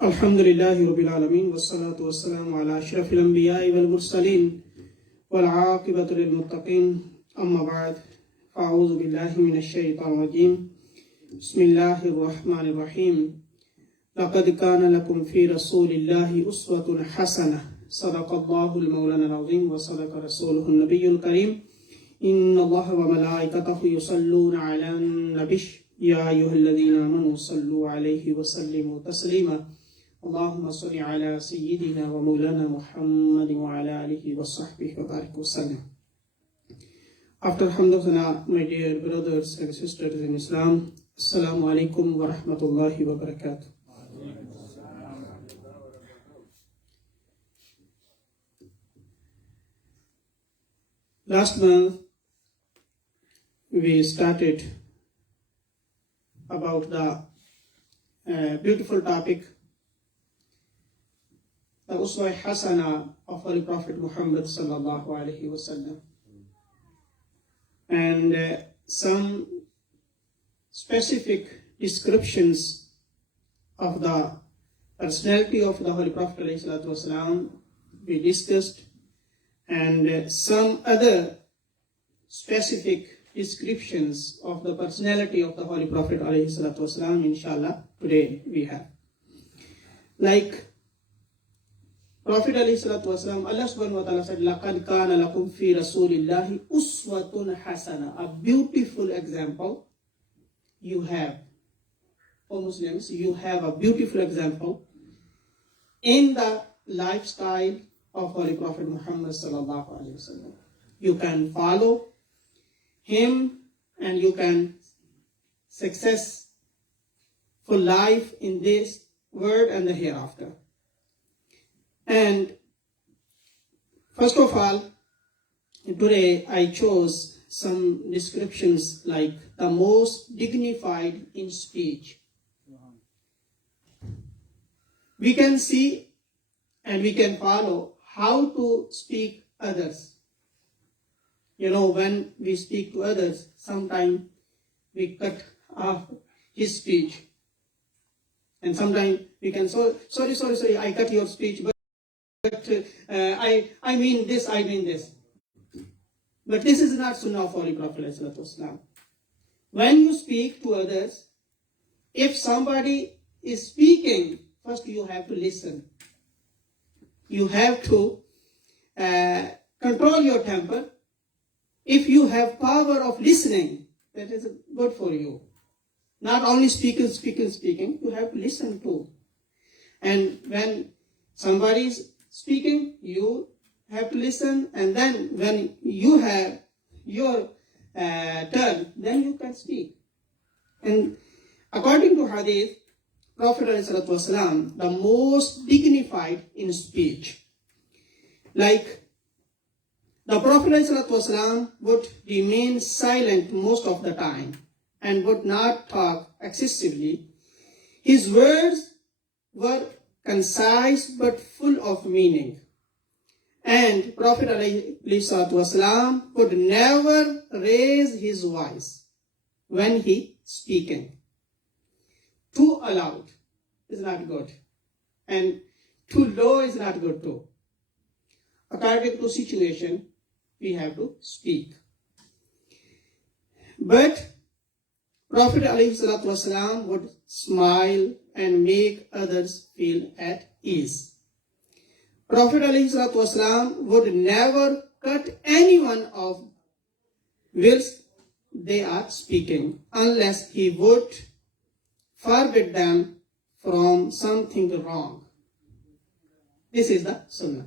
Alhamdulillahi Rabbil Alameen, wassalatu wassalamu ala ashrafil anbiya'i wal mursaleen, wal aqibatu lil muttaqeen, amma ba'd, fa'udhu billahi minash shaitanir rajeem, bismillahir rahmanir rahim, laqad kana lakum fi rasulillahi uswatun hasanah, sadaqallahu al-mawlana al-azim, wa sadaqa rasuluhu an-nabiyyul kareem, inna allaha wa malaikatahu yusalluna ala an-nabiy, ya ayyuhalladhina amanu sallu alayhi wa sallimu taslima. Allahumma salli ala sayyidina wa maulana Muhammad wa ala alihi wa sahbihi wa barik wa sallam. After hamdulillah, my dear brothers and sisters in Islam, Assalamu alaikum wa rahmatullahi wa barakatuh. Last month, we started about the beautiful topic, the Uswa Hasana of Holy Prophet Muhammad sallallahu alaihi wasallam, and some specific descriptions of the personality of the Holy Prophet alayhi salatu wasallam we discussed, and some other specific descriptions of the personality of the Holy Prophet alayhi salatu wasallam, inshallah, today we have. Like Prophet alayhi salatu wasalam, Allah subhanahu wa ta'ala said, laqad kana lakum fi rasulillahi uswatun hasana. A beautiful example you have. O Muslims, you have a beautiful example in the lifestyle of Holy Prophet Muhammad sallallahu alayhi wa sallam. You can follow him and you can successful life in this world and the hereafter. And first of all, today I chose some descriptions like the most dignified in speech. We can see and we can follow how to speak others. You know, when we speak to others, sometimes we cut off his speech. And sometimes we can, sorry, I cut your speech, but I mean this. But this is not Sunnah of Holy Prophet ﷺ. When you speak to others, if somebody is speaking, first you have to listen. You have to control your temper. If you have power of listening, that is good for you. Not only speaking, you have to listen too. And when somebody is speaking, you have to listen, and then when you have your turn, then you can speak. And according to Hadith, Prophet ﷺ, the most dignified in speech. Like the Prophet ﷺ would remain silent most of the time and would not talk excessively. His words were concise but full of meaning. And Prophet ﷺ would never raise his voice when he speaking. Too loud is not good, and too low is not good too. According to situation, we have to speak. But Prophet ﷺ would smile and make others feel at ease. Prophet ﷺ would never cut anyone off whilst they are speaking, unless he would forbid them from something wrong. This is the Sunnah.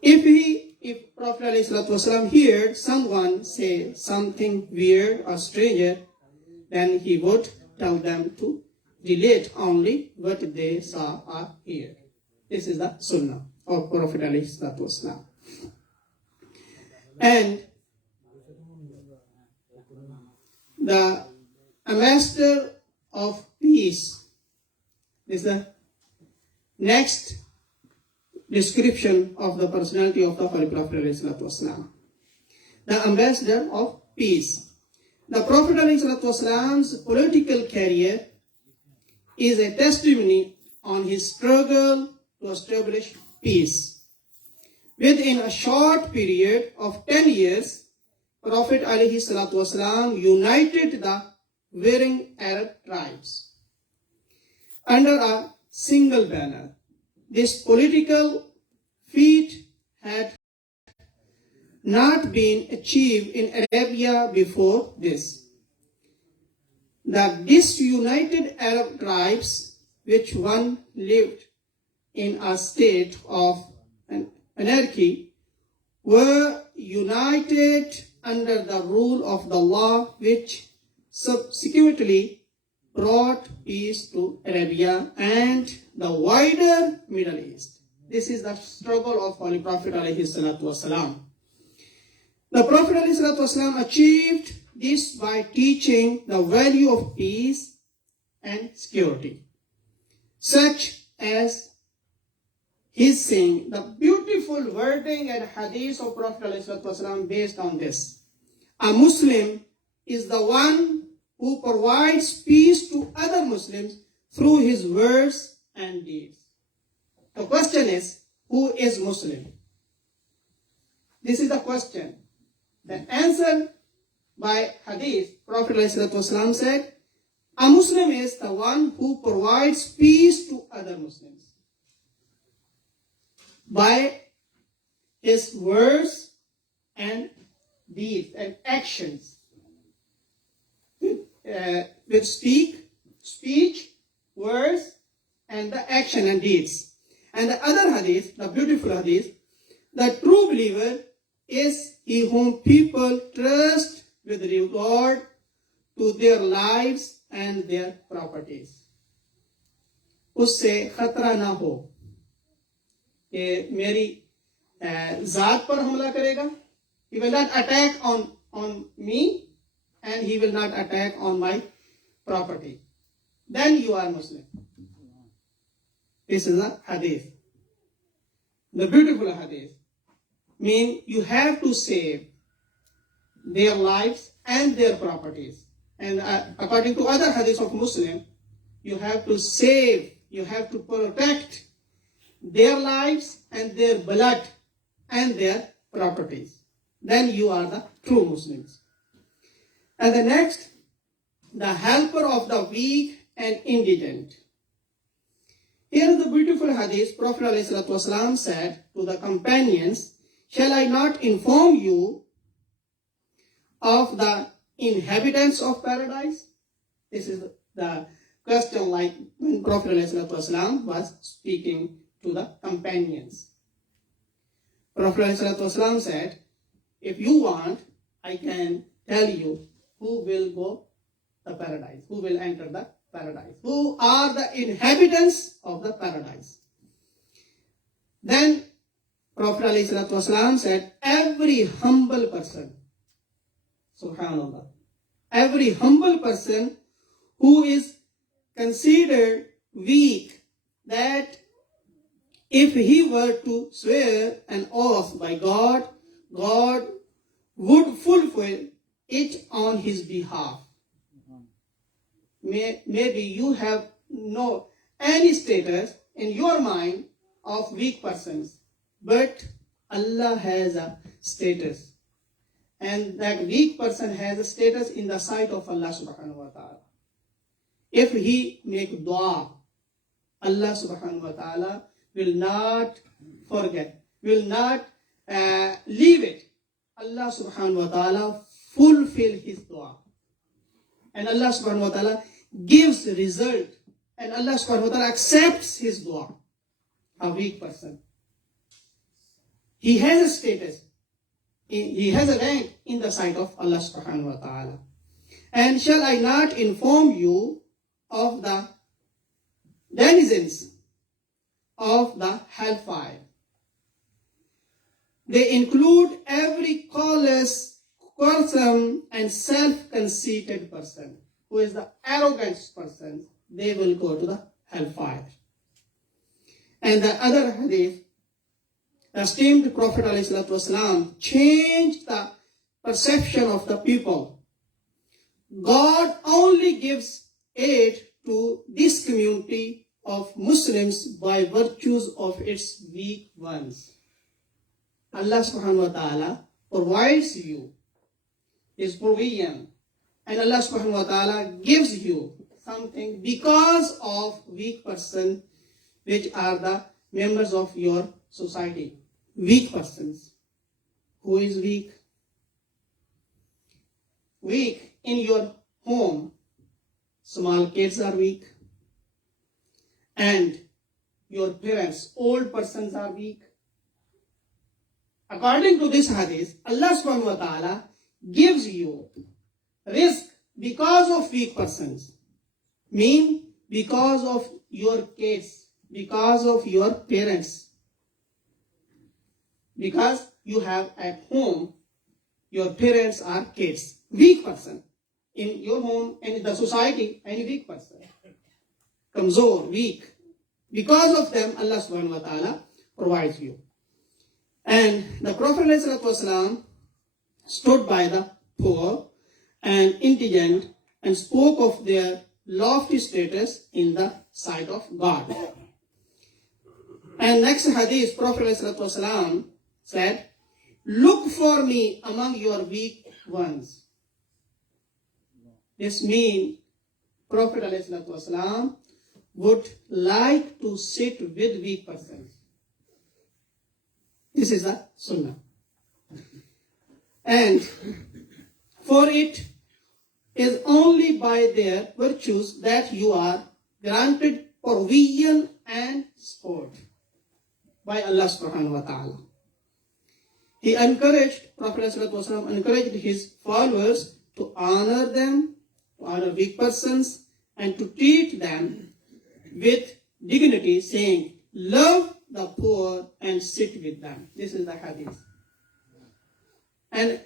If Prophet ﷺ heard someone say something weird or stranger, then he would tell them to relate only what they saw or heard. This is the Sunnah of Prophet ﷺ. And the ambassador of peace is the next description of the personality of the Holy Prophet ﷺ. The ambassador of peace. The Prophet ﷺ's political career is a testimony on his struggle to establish peace. Within a short period of 10 years, Prophet ﷺ united the warring Arab tribes under a single banner. This political feat had not been achieved in Arabia before this. The disunited Arab tribes, which once lived in a state of anarchy, were united under the rule of the law, which subsequently brought peace to Arabia and the wider Middle East. This is the struggle of Holy Prophet ﷺ. The Prophet ﷺ achieved this by teaching the value of peace and security, such as his saying, the beautiful wording and hadith of Prophet ﷺ based on this. A Muslim is the one who provides peace to other Muslims through his words and deeds. The question is, who is Muslim? This is the question. The answer by hadith, Prophet ﷺ said, a Muslim is the one who provides peace to other Muslims by his words and deeds and actions. With speech, words, and the action and deeds. And the other hadith, the beautiful hadith, the true believer is he whom people trust with regard to their lives and their properties. उससे खतरा ना हो कि मेरी जात पर हमला करेगा. He will not attack on me, and he will not attack on my property. Then you are Muslim. This is a hadith. The beautiful hadith. Mean you have to save their lives and their properties. And according to other hadiths of Muslim, you have to save, you have to protect their lives and their blood and their properties. Then you are the true Muslims. And the next, the helper of the weak and indigent. Here is the beautiful hadith. Prophet ﷺ said to the companions, shall I not inform you of the inhabitants of paradise? This is the question like when Prophet ﷺ was speaking to the companions. Prophet ﷺ said, if you want, I can tell you who will go the paradise, who will enter the paradise, who are the inhabitants of the paradise. Then Prophet ﷺ said, every humble person, subhanallah, every humble person who is considered weak, that if he were to swear an oath by God, God would fulfill it on his behalf. Maybe you have no any status in your mind of weak persons, but Allah has a status, and that weak person has a status in the sight of Allah subhanahu wa ta'ala. If he make dua, Allah subhanahu wa ta'ala will not forget, will not leave it. Allah subhanahu wa ta'ala fulfill his dua, and Allah subhanahu wa ta'ala gives result, and Allah subhanahu wa ta'ala accepts his dua. A weak person, he has a status, he has a rank in the sight of Allah subhanahu wa ta'ala. And shall I not inform you of the denizens of the hellfire? They include every callous, quarrelsome, and self-conceited person, who is the arrogant person. They will go to the hellfire. And the other hadith, the esteemed Prophet ﷺ changed the perception of the people. God only gives aid to this community of Muslims by virtues of its weak ones. Allah subhanahu wa ta'ala provides you His provision, and Allah subhanahu wa ta'ala gives you something because of weak person, which are the members of your society. Weak persons. Who is weak? Weak in your home. Small kids are weak. And your parents, old persons are weak. According to this hadith, Allah subhanahu wa ta'ala gives you risk because of weak persons. Mean because of your kids, because of your parents. Because you have at home, your parents are kids. Weak person. In your home and in the society, any weak person. Kamzor, weak. Because of them, Allah subhanahu wa ta'ala provides you. And the Prophet ﷺ stood by the poor and indigent and spoke of their lofty status in the sight of God. And next hadith, Prophet ﷺ said, "Look for me among your weak ones." This means Prophet ﷺ would like to sit with weak persons. This is a sunnah. And for it is only by their virtues that you are granted provision and support by Allah subhanahu wa ta'ala. He encouraged, Prophet ﷺ encouraged his followers to honor them, to honor weak persons, and to treat them with dignity, saying, "Love the poor and sit with them." This is the hadith. And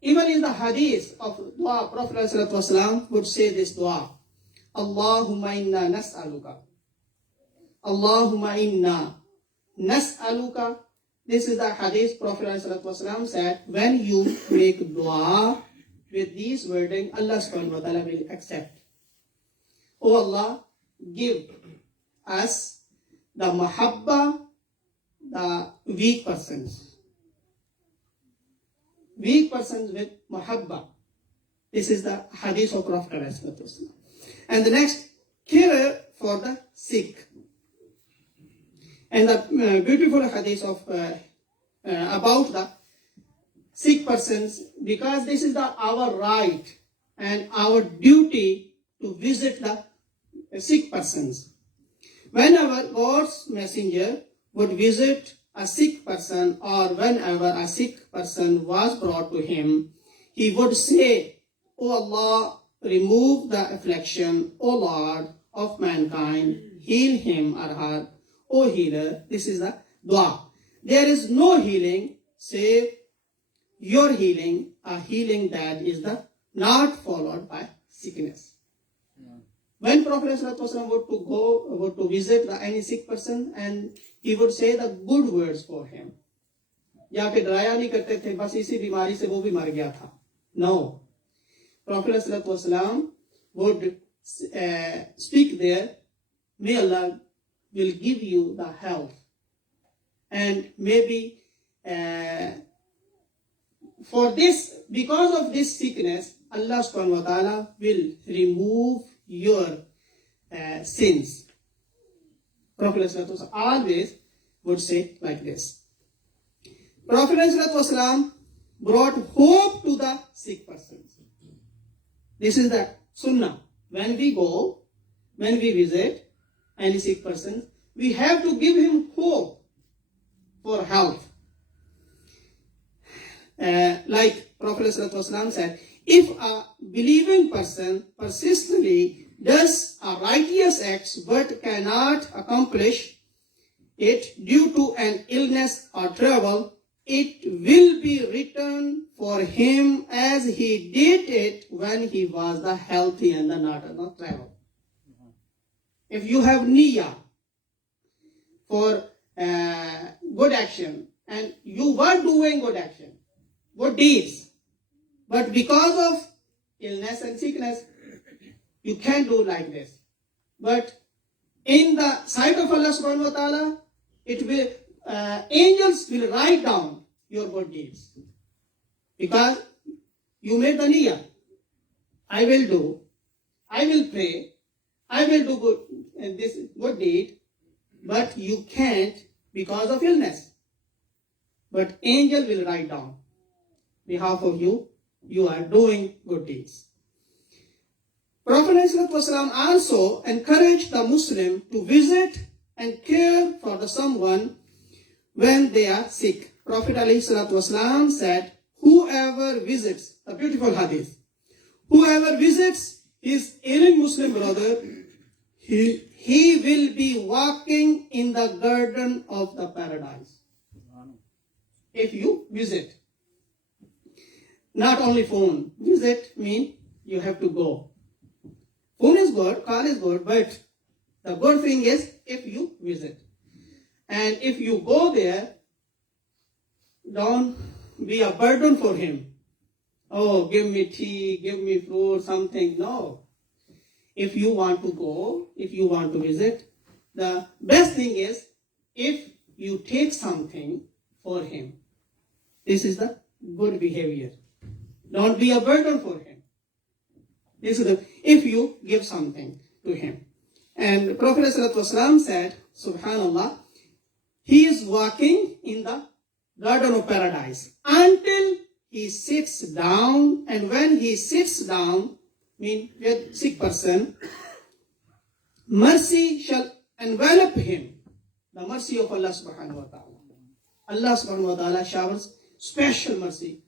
even in the hadith of dua, Prophet ﷺ would say this dua, "Allahumma inna nas'aluka." Allahumma inna nas'aluka. This is the hadith Prophet ﷺ said, when you make dua with these wording, Allah subhanahu wa ta'ala will accept. Oh Allah, give us the mahabba, the weak persons. Weak persons with mahabba. This is the hadith of Prophet ﷺ. And the next, care for the sick. And the beautiful hadith of about the sick persons, because this is our right and our duty to visit the sick persons. Whenever God's messenger would visit a sick person, or whenever a sick person was brought to him, he would say, "O Allah, remove the affliction, O Lord of mankind, heal him or her, O healer." This is the dua. There is no healing save your healing, a healing that is not followed by sickness. When Prophet would to visit any sick person, and he would say the good words for him. या फिर डराया नहीं करते थे, बस इसी बीमारी से वो भी मर गया था. No. Prophet would speak there, "May Allah will give you the health." And maybe for this, because of this sickness, Allah subhanahu wa ta'ala will remove your sins. Prophet always would say like this. Prophet brought hope to the sick persons. This is the sunnah. When we visit any sick person, we have to give him hope for health. Like Prophet said, if a believing person persistently does a righteous act but cannot accomplish it due to an illness or trouble, it will be returned for him as he did it when he was healthy and not travel. If you have niyyah for good action, and you were doing good action, good deeds, but because of illness and sickness, you can't do like this. but in the sight of Allah subhanahu wa ta'ala, it will angels will write down your good deeds. Because you made the niyyah. I will pray, I will do this good deed, but you can't because of illness. But angel will write down behalf of you, you are doing good deeds. Prophet ﷺ also encouraged the Muslim to visit and care for the someone when they are sick. Prophet ﷺ said, whoever visits, a beautiful hadith, whoever visits his ailing Muslim brother, he will be walking in the garden of the paradise. If you visit. Not only phone. Visit means you have to go. Phone is good, call is good, but the good thing is if you visit. And if you go there, don't be a burden for him. Oh, give me tea, give me fruit, something. No. If you want to go, if you want to visit, the best thing is if you take something for him. This is the good behavior. Don't be a burden for him. This is if you give something to him. And Prophet ﷺ said, Subhanallah, he is walking in the garden of paradise until he sits down, and when he sits down, mean with sick person, mercy shall envelop him. The mercy of Allah subhanahu wa ta'ala. Allah subhanahu wa ta'ala showers special mercy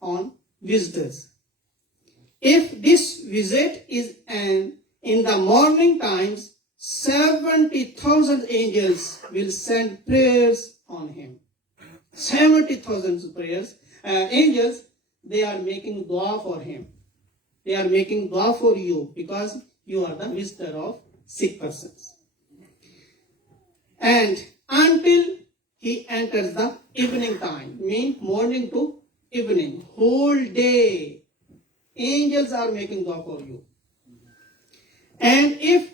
on visitors. If this visit is in the morning times, 70,000 angels will send prayers on him. 70,000 prayers. Angels, they are making dua for him. They are making dua for you because you are the visitor of sick persons. And until he enters the evening time, mean morning to evening, whole day, angels are making dua for you. And if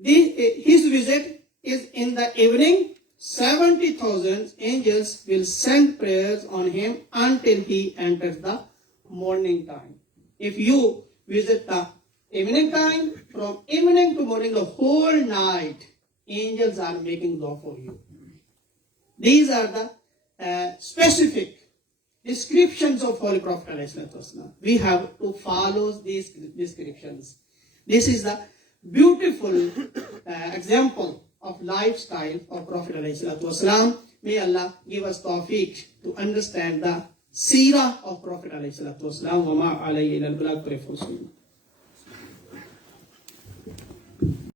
his visit is in the evening, 70,000 angels will send prayers on him until he enters the morning time. If you visit the evening time, from evening to morning, the whole night, angels are making dua for you. These are the specific descriptions of Holy Prophet ﷺ. We have to follow these descriptions. This is the beautiful example of lifestyle of Prophet ﷺ. May Allah give us tawfiq to understand the seerah of Prophet ﷺ. وَمَا عَلَيْهِ إِلَّا الْبَلَاغُ.